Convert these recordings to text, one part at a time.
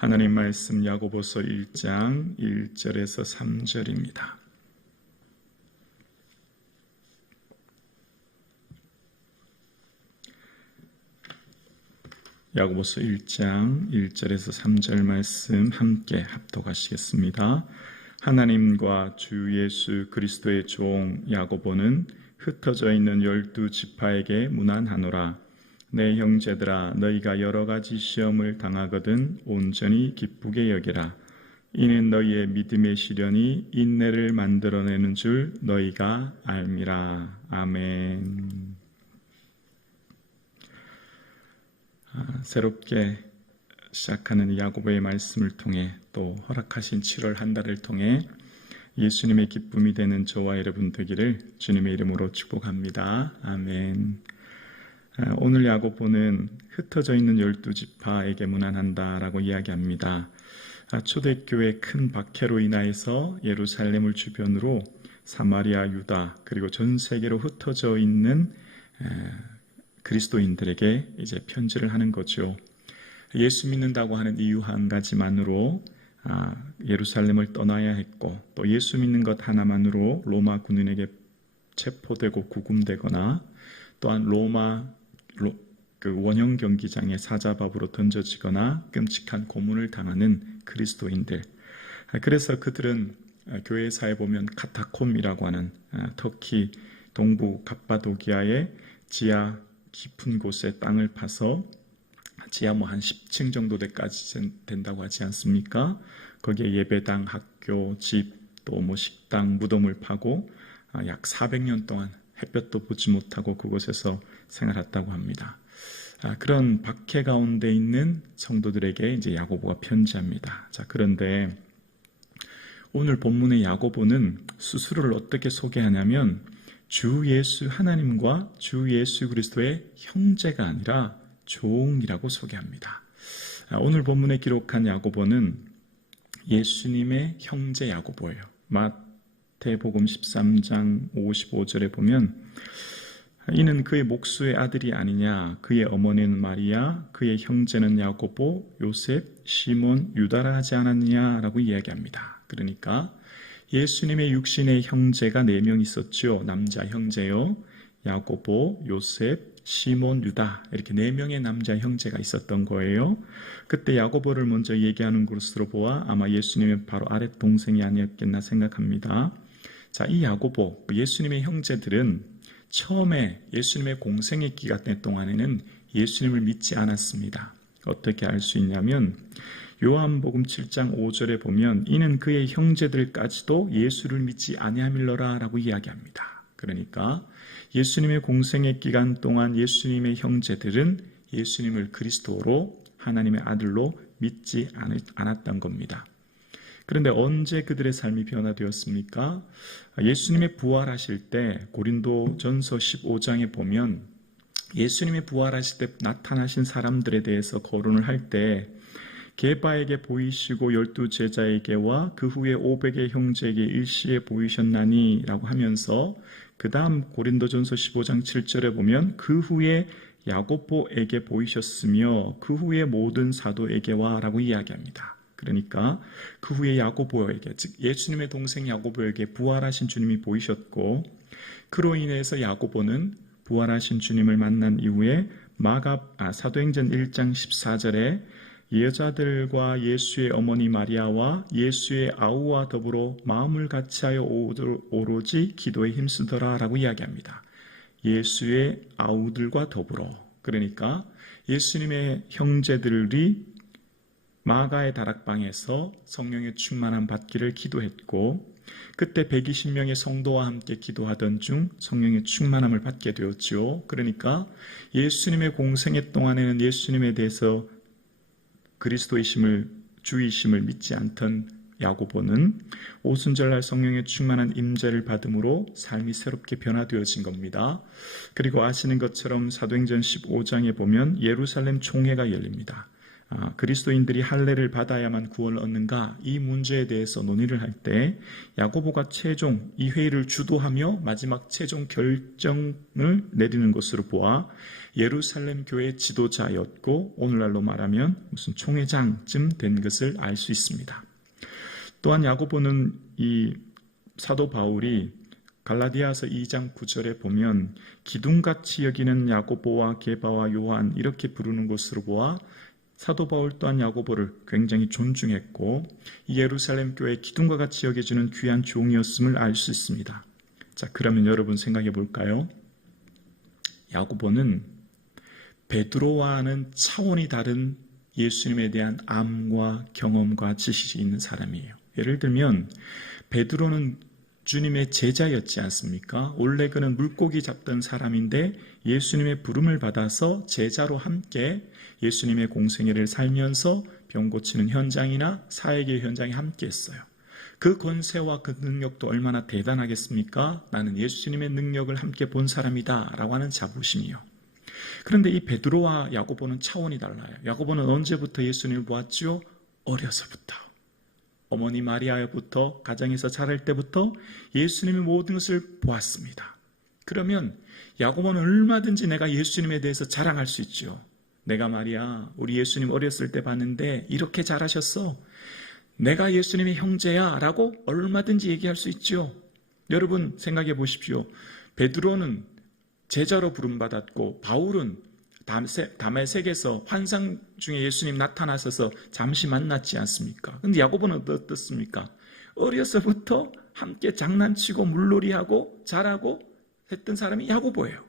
하나님 말씀 야고보서 1장 1절에서 3절입니다. 야고보서 1장 1절에서 3절 말씀 함께 합독하시겠습니다. 하나님과 주 예수 그리스도의 종 야고보는 흩어져 있는 12지파에게 문안하노라. 내 형제들아, 너희가 여러 가지 시험을 당하거든 온전히 기쁘게 여기라. 이는 너희의 믿음의 시련이 인내를 만들어내는 줄 너희가 알미라. 아멘. 새롭게 시작하는 야고보의 말씀을 통해 또 허락하신 7월 한 달을 통해 예수님의 기쁨이 되는 저와 여러분 되기를 주님의 이름으로 축복합니다. 아멘. 오늘 야고보는 흩어져 있는 12지파에게 문안한다라고 이야기합니다. 초대교회 큰 박해로 인하여서 예루살렘을 주변으로 사마리아, 유다 그리고 전 세계로 흩어져 있는 그리스도인들에게 이제 편지를 하는 거죠. 예수 믿는다고 하는 이유 한 가지만으로 예루살렘을 떠나야 했고 또 예수 믿는 것 하나만으로 로마 군인에게 체포되고 구금되거나 또한 로마 그 원형 경기장에 사자밥으로 던져지거나 끔찍한 고문을 당하는 그리스도인들. 그래서 그들은 교회사에 보면 카타콤이라고 하는 터키 동부 갑바도기아의 지하 깊은 곳에 땅을 파서 지하 한 10층 정도까지 된다고 하지 않습니까? 거기에 예배당, 학교, 집, 또 식당, 무덤을 파고 약 400년 동안 햇볕도 보지 못하고 그곳에서 생활했다고 합니다. 그런 박해 가운데 있는 성도들에게 이제 야고보가 편지합니다. 그런데 오늘 본문의 야고보는 스스로를 어떻게 소개하냐면 주 예수 하나님과 주 예수 그리스도의 형제가 아니라 종이라고 소개합니다. 오늘 본문에 기록한 야고보는 예수님의 형제 야고보예요. 마태복음 13장 55절에 보면 이는 그의 목수의 아들이 아니냐, 그의 어머니는 마리아, 그의 형제는 야고보, 요셉, 시몬, 유다라 하지 않았느냐라고 이야기합니다. 그러니까 예수님의 육신의 형제가 4명 있었죠. 남자 형제요, 야고보, 요셉, 시몬, 유다 이렇게 4명의 남자 형제가 있었던 거예요. 그때 야고보를 먼저 얘기하는 것으로 보아 아마 예수님의 바로 아랫 동생이 아니었겠나 생각합니다. 이 야고보, 예수님의 형제들은 처음에 예수님의 공생의 기간 동안에는 예수님을 믿지 않았습니다. 어떻게 알 수 있냐면 요한복음 7장 5절에 보면 이는 그의 형제들까지도 예수를 믿지 아니하밀러라 라고 이야기합니다. 그러니까 예수님의 공생의 기간 동안 예수님의 형제들은 예수님을 그리스도로 하나님의 아들로 믿지 않았던 겁니다. 그런데 언제 그들의 삶이 변화되었습니까? 예수님의 부활하실 때 고린도전서 15장에 보면 예수님의 부활하실 때 나타나신 사람들에 대해서 거론을 할 때 게바에게 보이시고 12제자에게와 그 후에 500의 형제에게 일시에 보이셨나니 라고 하면서 그 다음 고린도전서 15장 7절에 보면 그 후에 야고보에게 보이셨으며 그 후에 모든 사도에게와 라고 이야기합니다. 그러니까 그 후에 야고보에게, 즉 예수님의 동생 야고보에게 부활하신 주님이 보이셨고 그로 인해서 야고보는 부활하신 주님을 만난 이후에 사도행전 1장 14절에 여자들과 예수의 어머니 마리아와 예수의 아우와 더불어 마음을 같이하여 오로지 기도에 힘쓰더라 라고 이야기합니다. 예수의 아우들과 더불어, 그러니까 예수님의 형제들이 마가의 다락방에서 성령의 충만함 받기를 기도했고 그때 120명의 성도와 함께 기도하던 중 성령의 충만함을 받게 되었죠. 그러니까 예수님의 공생애 동안에는 예수님에 대해서 그리스도이심을 주이심을 믿지 않던 야고보는 오순절날 성령의 충만한 임재를 받음으로 삶이 새롭게 변화되어진 겁니다. 그리고 아시는 것처럼 사도행전 15장에 보면 예루살렘 총회가 열립니다. 그리스도인들이 할례를 받아야만 구원을 얻는가 이 문제에 대해서 논의를 할 때 야고보가 최종 이 회의를 주도하며 마지막 최종 결정을 내리는 것으로 보아 예루살렘 교회 지도자였고 오늘날로 말하면 무슨 총회장쯤 된 것을 알 수 있습니다. 또한 야고보는 이 사도 바울이 갈라디아서 2장 9절에 보면 기둥같이 여기는 야고보와 게바와 요한 이렇게 부르는 것으로 보아 사도 바울 또한 야고보를 굉장히 존중했고 예루살렘 교회의 기둥과 같이 여겨지는 귀한 종이었음을 알 수 있습니다. 자, 그러면 여러분 생각해 볼까요? 야고보는 베드로와는 차원이 다른 예수님에 대한 암과 경험과 지식이 있는 사람이에요. 예를 들면 베드로는 주님의 제자였지 않습니까? 원래 그는 물고기 잡던 사람인데 예수님의 부름을 받아서 제자로 함께 예수님의 공생애를 살면서 병 고치는 현장이나 사역의 현장에 함께 했어요. 그 권세와 그 능력도 얼마나 대단하겠습니까? 나는 예수님의 능력을 함께 본 사람이다 라고 하는 자부심이요. 그런데 이 베드로와 야고보는 차원이 달라요. 야고보는 언제부터 예수님을 보았죠? 어려서부터. 어머니 마리아부터 가정에서 자랄 때부터 예수님의 모든 것을 보았습니다. 그러면 야고보는 얼마든지 내가 예수님에 대해서 자랑할 수 있죠. 내가 말이야 우리 예수님 어렸을 때 봤는데 이렇게 잘하셨어. 내가 예수님의 형제야 라고 얼마든지 얘기할 수 있죠. 여러분 생각해 보십시오. 베드로는 제자로 부름받았고 바울은 다메섹에서 환상 중에 예수님 나타나셔서 잠시 만났지 않습니까? 근데 야고보는 어떻습니까? 어려서부터 함께 장난치고 물놀이하고 잘하고 했던 사람이 야고보예요.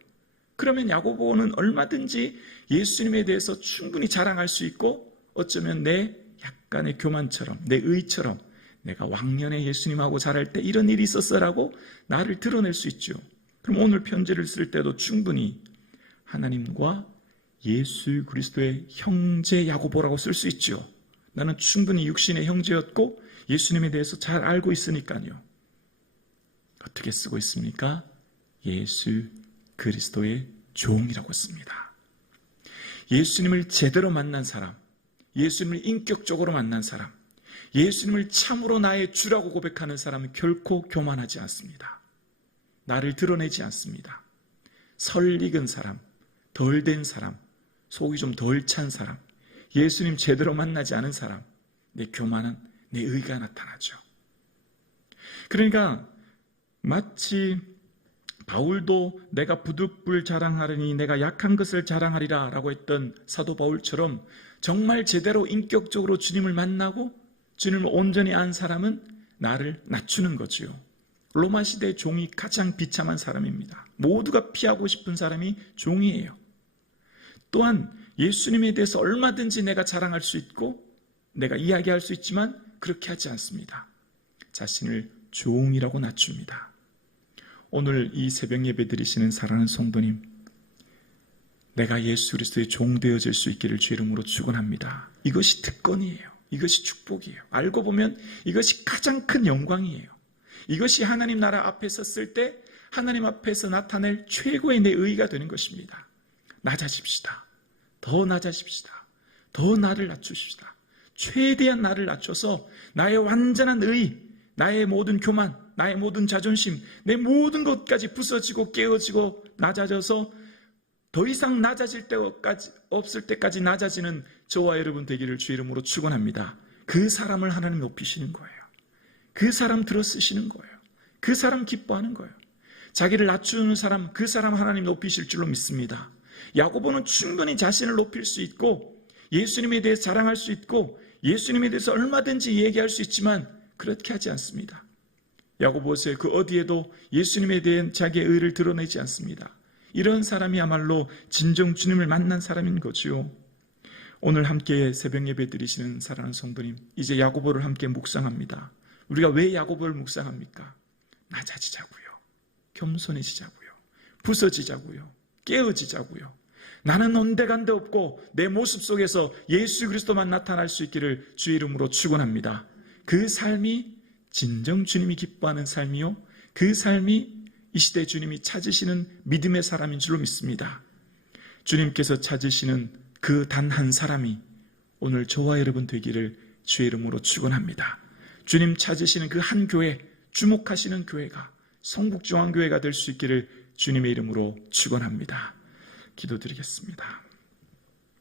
그러면 야고보는 얼마든지 예수님에 대해서 충분히 자랑할 수 있고 어쩌면 내 약간의 교만처럼 내 의처럼 내가 왕년에 예수님하고 자랄 때 이런 일이 있었어라고 나를 드러낼 수 있죠. 그럼 오늘 편지를 쓸 때도 충분히 하나님과 예수 그리스도의 형제 야고보라고 쓸 수 있죠. 나는 충분히 육신의 형제였고 예수님에 대해서 잘 알고 있으니까요. 어떻게 쓰고 있습니까? 예수 그리스도의 종이라고 씁니다. 예수님을 제대로 만난 사람, 예수님을 인격적으로 만난 사람, 예수님을 참으로 나의 주라고 고백하는 사람은 결코 교만하지 않습니다. 나를 드러내지 않습니다. 설익은 사람, 덜 된 사람, 속이 좀 덜 찬 사람, 예수님 제대로 만나지 않은 사람, 내 교만은 내 의가 나타나죠. 그러니까 마치 바울도 내가 부득불 자랑하려니 내가 약한 것을 자랑하리라 라고 했던 사도 바울처럼 정말 제대로 인격적으로 주님을 만나고 주님을 온전히 안 사람은 나를 낮추는 거지요. 로마 시대의 종이 가장 비참한 사람입니다. 모두가 피하고 싶은 사람이 종이에요. 또한 예수님에 대해서 얼마든지 내가 자랑할 수 있고 내가 이야기할 수 있지만 그렇게 하지 않습니다. 자신을 종이라고 낮춥니다. 오늘 이 새벽 예배 드리시는 사랑하는 성도님, 내가 예수 그리스도의 종 되어질 수 있기를 주 이름으로 축원합니다. 이것이 특권이에요. 이것이 축복이에요. 알고 보면 이것이 가장 큰 영광이에요. 이것이 하나님 나라 앞에 섰을 때 하나님 앞에서 나타낼 최고의 내 의의가 되는 것입니다. 낮아집시다. 더 낮아집시다. 더 나를 낮추십시다. 최대한 나를 낮춰서 나의 완전한 의, 나의 모든 교만, 나의 모든 자존심, 내 모든 것까지 부서지고 깨어지고 낮아져서 더 이상 낮아질 때까지 없을 때까지 낮아지는 저와 여러분 되기를 주 이름으로 축원합니다. 그 사람을 하나님 높이시는 거예요. 그 사람 들어 쓰시는 거예요. 그 사람 기뻐하는 거예요. 자기를 낮추는 사람, 그 사람 하나님 높이실 줄로 믿습니다. 야고보는 충분히 자신을 높일 수 있고 예수님에 대해서 자랑할 수 있고 예수님에 대해서 얼마든지 얘기할 수 있지만 그렇게 하지 않습니다. 야고보서의 그 어디에도 예수님에 대한 자기의 의를 드러내지 않습니다. 이런 사람이야말로 진정 주님을 만난 사람인 거지요. 오늘 함께 새벽 예배 드리시는 사랑하는 성도님, 이제 야고보를 함께 묵상합니다. 우리가 왜 야고보를 묵상합니까? 낮아지자고요. 겸손해지자고요. 부서지자고요. 깨어지자고요. 나는 온데간데 없고 내 모습 속에서 예수 그리스도만 나타날 수 있기를 주의 이름으로 축원합니다. 그 삶이 진정 주님이 기뻐하는 삶이요, 그 삶이 이 시대 주님이 찾으시는 믿음의 사람인 줄로 믿습니다. 주님께서 찾으시는 그 단 한 사람이 오늘 저와 여러분 되기를 주의 이름으로 축원합니다. 주님 찾으시는 그 한 교회, 주목하시는 교회가 성북중앙교회가 될 수 있기를 주님의 이름으로 축원합니다. 기도드리겠습니다.